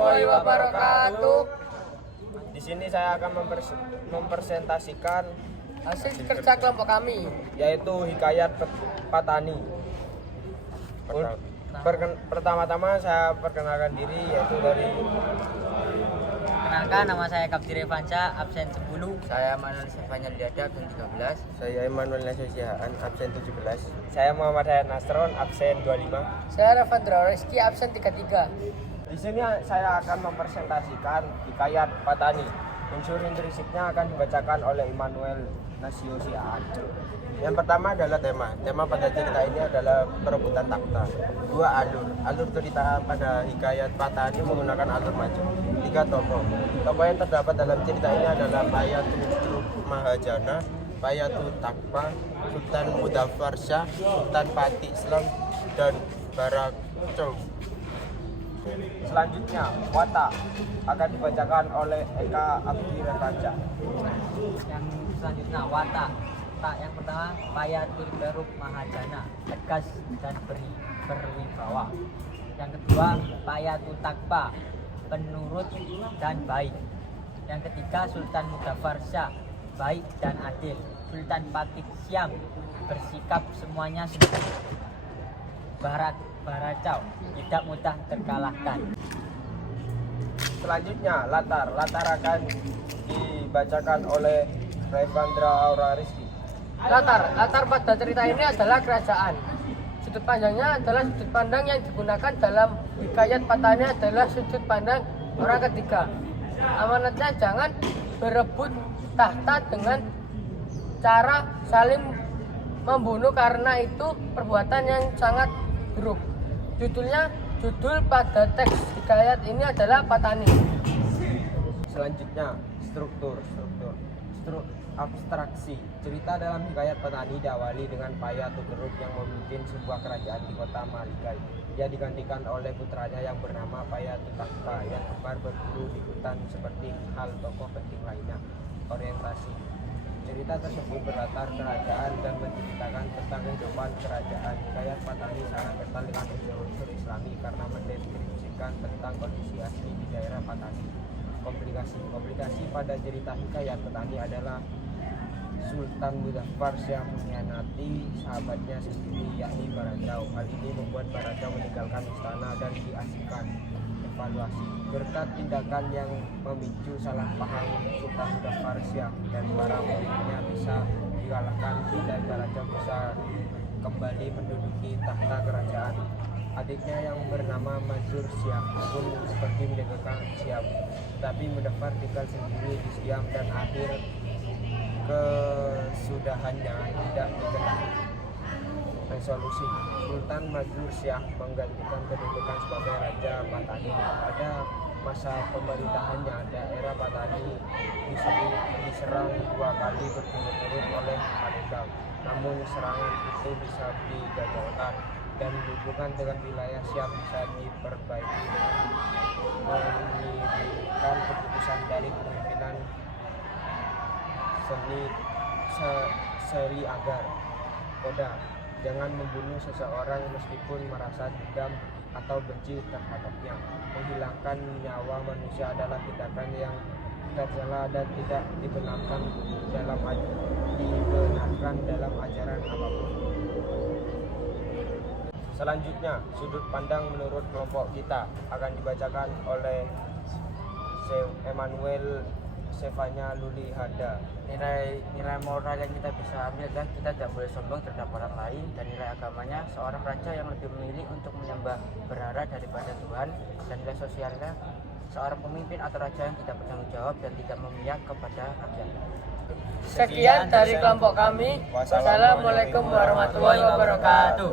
warahmatullahi wabarakatuh. Di sini saya akan mempresentasikan Hasil kerja kelompok kami. yaitu Hikayat Patani. Pertama-tama saya perkenalkan diri, yaitu dari Kenalkan, nama saya Kaptir Evanca, absen 10. Saya Manuel Stefania Diada, absen 13. saya Emmanuel Nasusiaan, absen 17. Saya Muhammad Hayat Nasron, absen 25. Saya Ravandra Rizky, absen 33. Di sini saya akan mempresentasikan Hikayat Patani. Unsur intrinsipnya akan dibacakan oleh Immanuel Nasusiaan. Yang pertama adalah tema. Tema pada cerita ini adalah perebutan takhta. 2. Alur cerita pada Hikayat Patani menggunakan alur maju. 3. Tokoh. Tokoh yang terdapat dalam cerita ini adalah Payatu Mahajana, Payatu Takpa, Sultan Mudaffar Shah, Sultan Fatih Islam, dan Barakco. Selanjutnya, Wata akan dibacakan oleh Eka Abdi Revanca. Yang selanjutnya, Wata. Yang pertama, Payatul Beruk Mahajana, tegas dan berwibawa. Yang kedua, Payatu Takpa, penurut dan baik. Yang ketiga, Sultan Mudaffar Shah, baik dan adil. Sultan Fatih Siam, bersikap semuanya sempurna. Baracau, tidak mudah terkalahkan. Selanjutnya, Latar akan dibacakan oleh Ravandra Aura Rizky. Latar pada cerita ini adalah kerajaan. Sudut pandangnya adalah sudut pandang yang digunakan dalam Hikayat Patani adalah sudut pandang orang ketiga. Amanatnya jangan berebut tahta dengan cara saling membunuh karena itu perbuatan yang sangat buruk. Judul pada teks Hikayat ini adalah Patani. Selanjutnya, struktur abstraksi. Cerita dalam Hikayat Patani diawali dengan Payatu Beruk yang memimpin sebuah kerajaan di kota Malikai. Dia digantikan oleh putranya yang bernama Payatu Takpa yang gemar berburu di hutan seperti hal tokoh penting lainnya. Orientasi. Cerita tersebut berlatar kerajaan dan menceritakan tentang kehidupan kerajaan. Hikayat Patani sangat kental dengan unsur-unsur Islami karena mendeskripsikan tentang kondisi asli di daerah Patani. Komplikasi pada cerita Hikayat Patani adalah Sultan Mudaffar Shah mengkhianati sahabatnya sendiri, yakni Baracau. Hal ini membuat Baracau meninggalkan istana dan diasingkan. Evaluasi. Berkat tindakan yang memicu salah paham, Sultan Mudaffar Shah dan para pemimpinnya bisa dikalahkan dan Baracau bisa kembali menduduki takhta kerajaan. Adiknya yang bernama Mansur Shah pun seperti meninggalkan Siam, tapi Mudaffar tinggal sendiri di Siam dan akhir kesudahannya tidak diketahui. Resolusi. Sultan Mansur Shah menggantikan kedudukan sebagai Raja Patani. Pada masa pemerintahannya, daerah Patani diserang 2 kali berturut-turut oleh Palembang. Namun serangan itu bisa digagalkan dan hubungan dengan wilayah Siam bisa diperbaiki dengan mengirimkan keputusan dari pemimpinan Seli Agar. Koda. Jangan membunuh seseorang meskipun merasa dendam atau benci terhadapnya. Menghilangkan nyawa manusia adalah tindakan yang tercela dan tidak dibenarkan dalam ajaran apapun. Selanjutnya, sudut pandang menurut kelompok kita akan dibacakan oleh Emmanuel Stefania Luli Hada. Nilai moral yang kita bisa ambil adalah kita tidak boleh sombong terhadap orang lain, dan nilai agamanya seorang raja yang lebih memilih untuk menyembah berhala daripada Tuhan, dan nilai sosialnya seorang pemimpin atau raja yang tidak bertanggung jawab dan tidak memihak kepada rakyat. Sekian dari kelompok kami. Wassalamualaikum warahmatullahi wabarakatuh.